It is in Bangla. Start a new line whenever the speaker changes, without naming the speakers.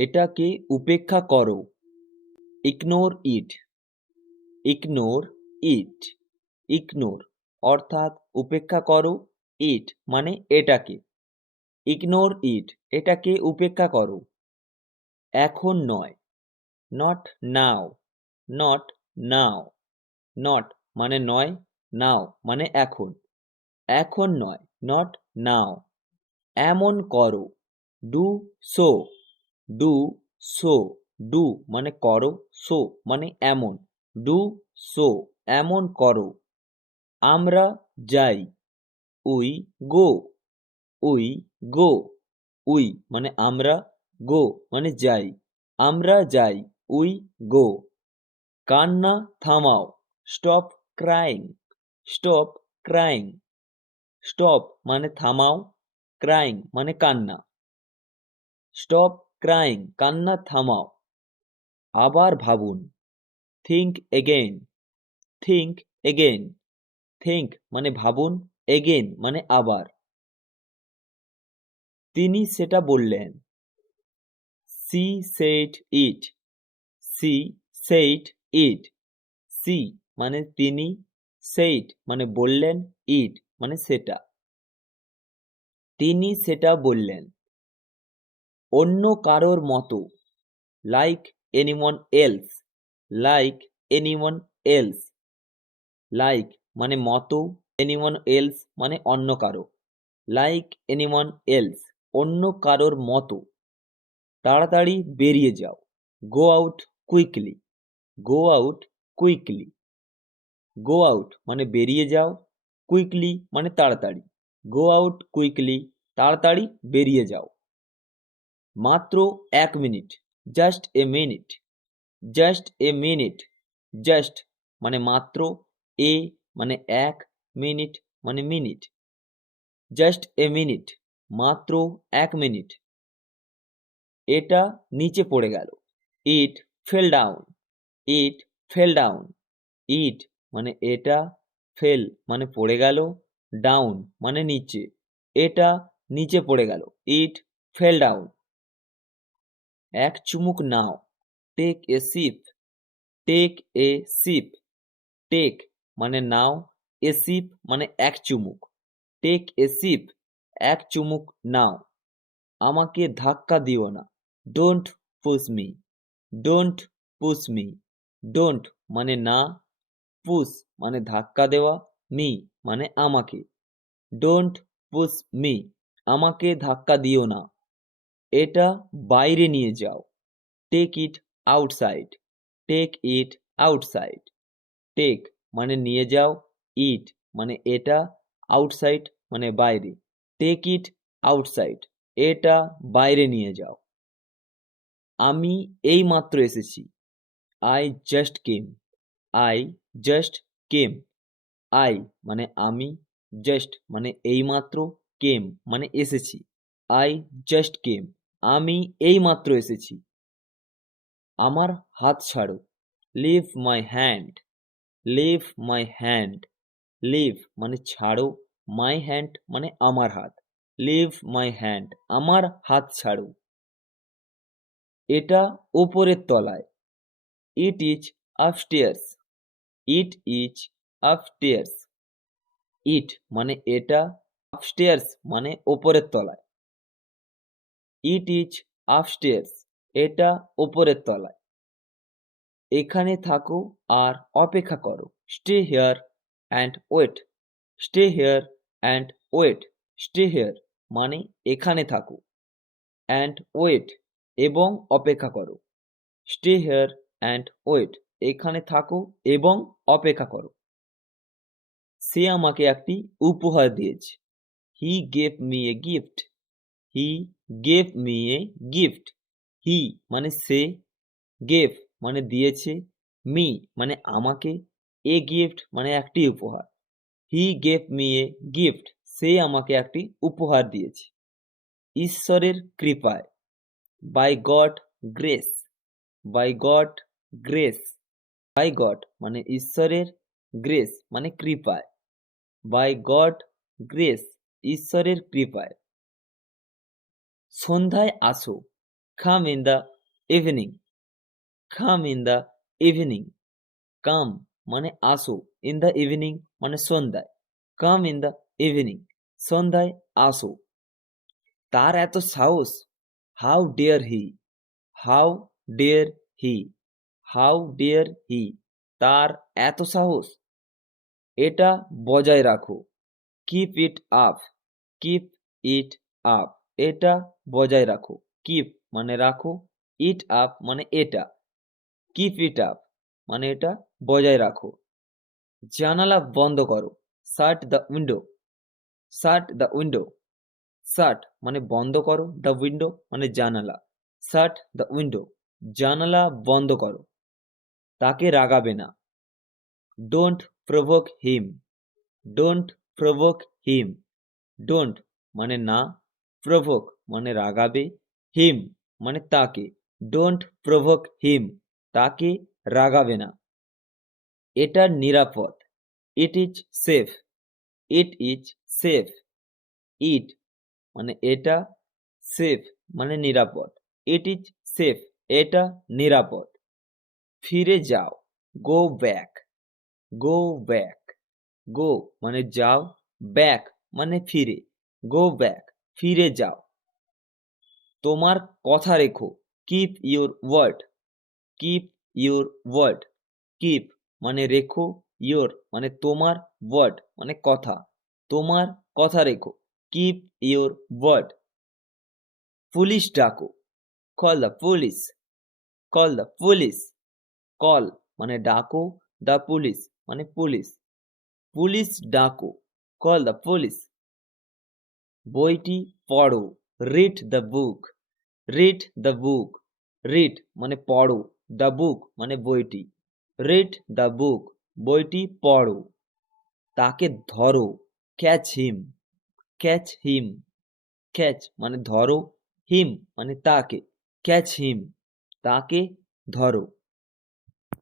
এটাকে উপেক্ষা করো। Ignore it ignore it ignore অর্থাৎ উপেক্ষা করো ইট মানে এটাকে। ইগনোর ইট এটাকে উপেক্ষা করো। এখন নয়। Not now not now not মানে নয় নাও মানে এখন। এখন নয় নট নাও এমন করো। Do so do so do মানে করো সো মানে এমন। ডু সো এমন করো। আমরা যাই, we go we go, we মানে আমরা গো মানে যাই। আমরা যাই, উই গো। কান্না থামাও stop crying stop crying stop মানে থামাও ক্রাইং মানে কান্না। স্টপ ক্রাইং কান্না, থামাও। আবার ভাবুন think again think again think মানে ভাবুন এগেইন মানে আবার। তিনি সেটা বললেন সি সেট ইট সি সেইট ইট সি মানে তিনি সেইট মানে বললেন ইট মানে সেটা। তিনি সেটা বললেন। অন্য কারোর মতো। Like anyone else like anyone else like মানে মতো এনিমন এলস মানে অন্য কারও। লাইক এনিমন এলস অন্য কারোর মতো। তাড়াতাড়ি বেরিয়ে যাও। Go out quickly go out quickly go out মানে বেরিয়ে যাও। কুইকলি মানে তাড়াতাড়ি। গো আউট কুইকলি তাড়াতাড়ি বেরিয়ে যাও। মাত্র এক minute just a minute just a minute just মানে মাত্র এ মানে এক মিনিট মানে মিনিট জাস্ট এ মিনিট মাত্র এক মিনিট। এটা নিচে পড়ে গেল। It fell down it fell down it মানে এটা ফেল মানে পড়ে গেল ডাউন মানে নিচে, এটা নিচে পড়ে গেল ইট ফেল ডাউন এক চুমুক নাও। Take a sip take a sip take মানে নাও এ সিপ মানে এক চুমুক। টেক এ সিপ এক চুমুক নাও। আমাকে ধাক্কা দিও না। Don't push me don't push me don't মানে না পুস মানে ধাক্কা দেওয়া মি মানে আমাকে। ডোন্ট পুস মি আমাকে ধাক্কা দিও না। এটা বাইরে নিয়ে যাও। Take it outside take it outside take মানে নিয়ে যাও ইট মানে এটা আউটসাইড মানে বাইরে। টেক ইট আউটসাইড এটা বাইরে নিয়ে যাও। আমি এই মাত্র এসেছি। I just came I just came I মানে আমি জাস্ট মানে এইমাত্র কেম মানে এসেছি। আই জাস্ট কেম আমি এইমাত্র এসেছি। আমার হাত ছাড়ো। Leave my hand leave my hand leave মানে ছাড়ো। মাই হ্যান্ড মানে আমার হাত। লিভ মাই হ্যান্ড আমার হাত ছাড়ো। এটা ওপরের তলায়। It is upstairs it is upstairs it মানে এটা আপস্টেয়ার্স মানে ওপরের তলায়। ইট ইজ আপস্টেয়ার্স, এটা ওপরের তলায়। এখানে থাকো আর অপেক্ষা করো। Stay here and wait. Stay here and wait. Stay here মানে এখানে থাকো অ্যান্ড ওয়েট এবং অপেক্ষা করো। স্টে হেয়ার অ্যান্ড ওয়েট, এখানে থাকো এবং অপেক্ষা করো। সে আমাকে একটি উপহার দিয়েছে। He gave me a gift he gave me a gift he মানে সে গেভ মানে দিয়েছে মি মানে আমাকে এ গিফট মানে একটি উপহার। He gave me a gift সে আমাকে একটি উপহার দিয়েছে। ঈশ্বরের কৃপায় by God grace by God grace by God মানে ঈশ্বরের গ্রেস মানে কৃপায় বাই গড গ্রেস ঈশ্বরের কৃপায়। সন্ধ্যায় আসো। Come in the evening come in the evening come মানে আসো। ইন দ্য ইভিনিং মানে সন্ধ্যায়। কাম ইন দ্য ইভিনিং সন্ধ্যায় আসো। তার এত সাহস। How dare he how dare he how dare he তার এত সাহস। এটা বজায় রাখো। Keep it up keep it up এটা বজায় রাখো। কিপ মানে রাখো ইট আপ মানে এটা। কিপ ইট আপ মানে এটা বজায় রাখো। জানালা বন্ধ করো। Shut the window shut the window shut মানে বন্ধ করো দ্য উইন্ডো মানে জানালা। শার্ট দ্য উইন্ডো জানালা বন্ধ করো। তাকে রাগাবে না। Don't provoke him don't provoke him don't মানে না প্রভোক মানে রাগাবে হিম মানে তাকে। ডোন্ট প্রভোক হিম তাকে রাগাবে না। এটা নিরাপদ। It is safe it is safe it মানে এটা সেফ মানে নিরাপদ। ইট ইজ সেফ এটা নিরাপদ। ফিরে যাও। Go back go back go মানে যাও। ব্যাক মানে ফিরে। গো ব্যাক ফিরে যাও। তোমার কথা রেখো। Keep your word keep your word keep মানে রেখো। ইউর মানে তোমার ওয়ার্ড মানে কথা। তোমার কথা রেখো। কিপ ইউর ওয়ার্ড পুলিশ ডাকো। Call the police call the police call মানে ডাকো। দ্য পুলিশ মানে পুলিশ। পুলিশ ডাকো। কল দ্য পুলিশ বইটি পড়ো read the book read the book read মানে পড়ো দ্য বুক মানে বইটি রিড দ্য বুক বইটি পড়ো, তাকে ধরো catch him catch him catch মানে ধরো হিম মানে তাকে ক্যাচ হিম তাকে ধরো।